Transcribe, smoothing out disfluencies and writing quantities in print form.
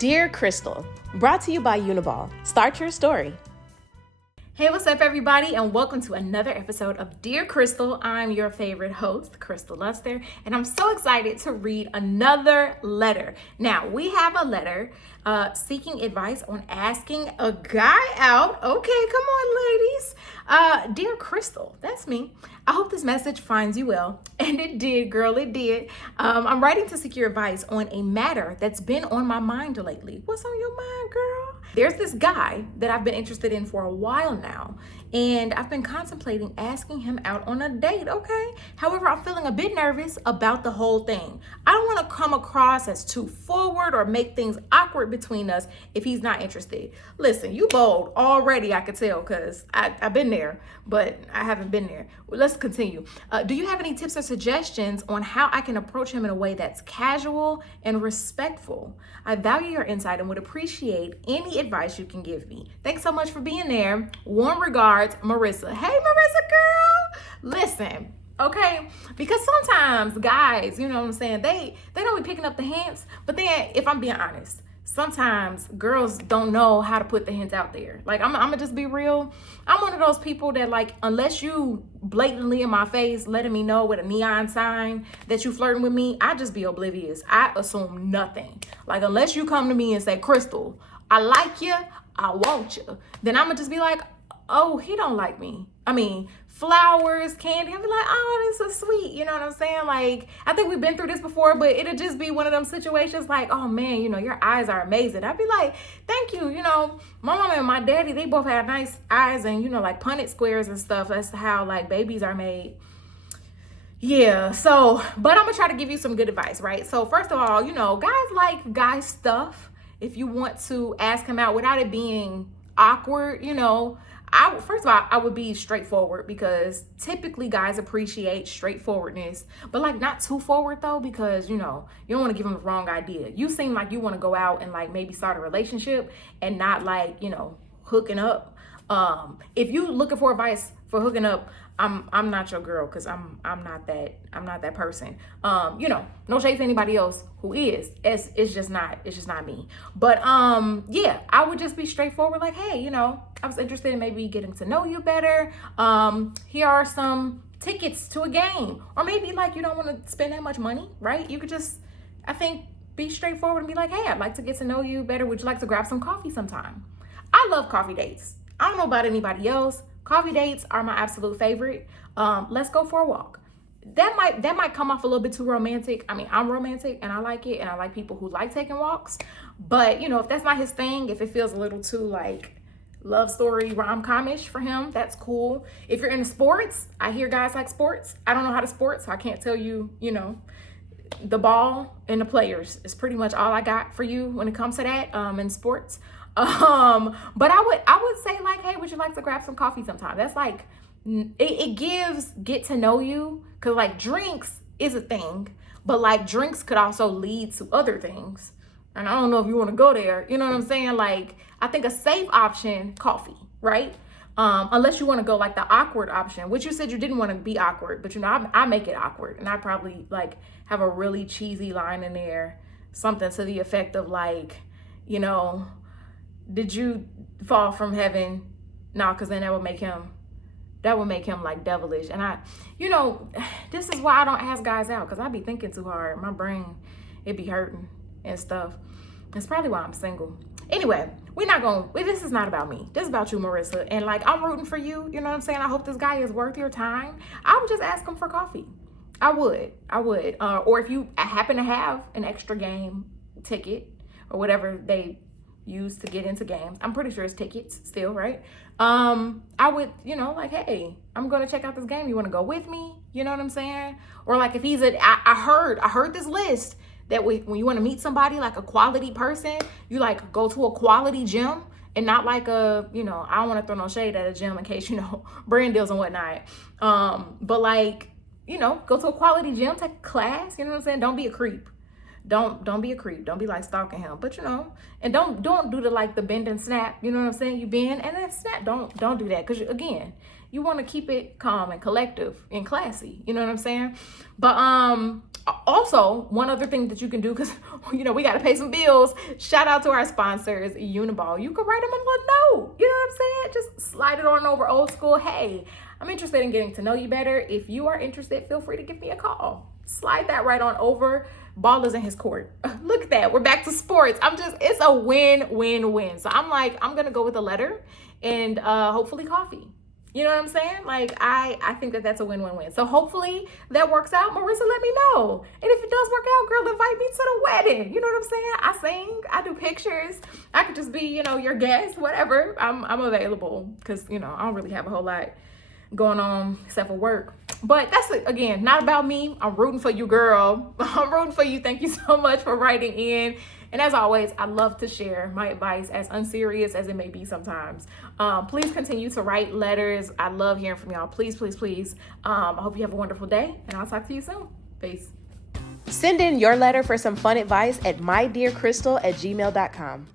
Dear Christal, brought to you by Uniball. Start your story. Hey, what's up, everybody, and welcome to another episode of Dear Christal. I'm your favorite host, Christal Luster, and I'm so excited to read another letter. Now, we have a letter seeking advice on asking a guy out. Okay, come on, ladies. Dear Christal, that's me. I hope this message finds you well. And it did, girl, it did. I'm writing to seek your advice on a matter that's been on my mind lately. What's on your mind, girl? There's this guy that I've been interested in for a while now, and I've been contemplating asking him out on a date, okay? However, I'm feeling a bit nervous about the whole thing. I don't want to come across as too forward or make things awkward between us if he's not interested. Listen, you bold already, I could tell, because I've been there, but I haven't been there. Let's continue. Do you have any tips or suggestions on how I can approach him in a way that's casual and respectful? I value your insight and would appreciate any advice you can give me. Thanks so much for being there. Warm regards, Marissa. Hey, Marissa, girl. Listen, okay? Because sometimes guys, you know what I'm saying, they don't be picking up the hints. But then, if I'm being honest, sometimes girls don't know how to put the hints out there. Like, I'm gonna just be real. I'm one of those people that, like, unless you blatantly in my face letting me know with a neon sign that you flirting with me, I just be oblivious. I assume nothing. Like, unless you come to me and say, Christal, I like you, I want you, then I'm gonna just be like, oh, he don't like me. I mean, flowers, candy. I'll be like, oh, this is sweet. You know what I'm saying? Like, I think we've been through this before, but it'll just be one of them situations like, oh man, you know, your eyes are amazing. I'd be like, thank you. You know, my mom and my daddy, they both have nice eyes and, you know, like Punnett squares and stuff. That's how like babies are made. Yeah, so, but I'm gonna try to give you some good advice, right? So first of all, you know, guys like guy stuff. If you want to ask him out without it being awkward, you know, first of all, I would be straightforward because typically guys appreciate straightforwardness, but like not too forward though, because you know, you don't want to give them the wrong idea. You seem like you want to go out and like maybe start a relationship and not like, you know, hooking up. If you looking for advice for hooking up, I'm not your girl because I'm not that person. You know, no shade to anybody else who is. It's just not me. But yeah, I would just be straightforward, like, hey, you know, I was interested in maybe getting to know you better. Here are some tickets to a game. Or maybe like you don't want to spend that much money, right? You could just, I think, be straightforward and be like, hey, I'd like to get to know you better. Would you like to grab some coffee sometime? I love coffee dates. I don't know about anybody else. Coffee dates are my absolute favorite. Let's go for a walk. That might come off a little bit too romantic. I mean, I'm romantic and I like it, and I like people who like taking walks. But you know, if that's not his thing, if it feels a little too like love story rom-com-ish for him, that's cool. If you're into sports, I hear guys like sports. I don't know how to sports, so I can't tell you, you know, the ball and the players is pretty much all I got for you when it comes to that in sports. But I would say like, hey, would you like to grab some coffee sometime? That's like, it gives get to know you, because like drinks is a thing, but like drinks could also lead to other things. And I don't know if you want to go there. You know what I'm saying? Like, I think a safe option, coffee, right? Unless you want to go like the awkward option, which you said you didn't want to be awkward, but you know, I make it awkward, and I probably like have a really cheesy line in there, something to the effect of like, you know, did you fall from heaven? No, because then that would make him like devilish. And I, you know, this is why I don't ask guys out, because I be thinking too hard. My brain, it be hurting and stuff. It's probably why I'm single. Anyway, this is not about me. This is about you, Marissa. And like, I'm rooting for you. You know what I'm saying? I hope this guy is worth your time. I would just ask him for coffee. I would. Or if you happen to have an extra game ticket or whatever they use to get into games, I'm pretty sure it's tickets still, right? I would, you know, like, hey, I'm gonna check out this game. You want to go with me? You know what I'm saying? Or like, if he's I heard this list that when you want to meet somebody, like a quality person, you like go to a quality gym and not like a, you know, I don't want to throw no shade at a gym in case, you know, brand deals and whatnot. But like, you know, go to a quality gym, take a class. You know what I'm saying? Don't be a creep. Don't be a creep. Don't be like stalking him. But you know, and don't do the like the bend and snap. You know what I'm saying? You bend and then snap. Don't do that, because again, you want to keep it calm and collective and classy. You know what I'm saying? But Also, one other thing that you can do, because we got to pay some bills. Shout out to our sponsors, Uniball. You can write them a little note. You know what I'm saying? Just slide it on over old school. Hey, I'm interested in getting to know you better. If you are interested, feel free to give me a call. Slide that right on over. Ball is in his court. Look at that. We're back to sports. It's a win-win-win. So I'm going to go with a letter and hopefully coffee. You know what I'm saying? Like, I think that that's a win-win-win. So hopefully that works out. Marissa, let me know. And if it does work out, girl, invite me to the wedding. You know what I'm saying? I sing, I do pictures. I could just be, your guest, whatever. I'm available because, I don't really have a whole lot going on except for work. But that's, again, not about me. I'm rooting for you, girl. I'm rooting for you. Thank you so much for writing in. And as always, I love to share my advice, as unserious as it may be sometimes. Please continue to write letters. I love hearing from y'all. Please, please, please. I hope you have a wonderful day, and I'll talk to you soon. Peace. Send in your letter for some fun advice at mydearchristal@gmail.com.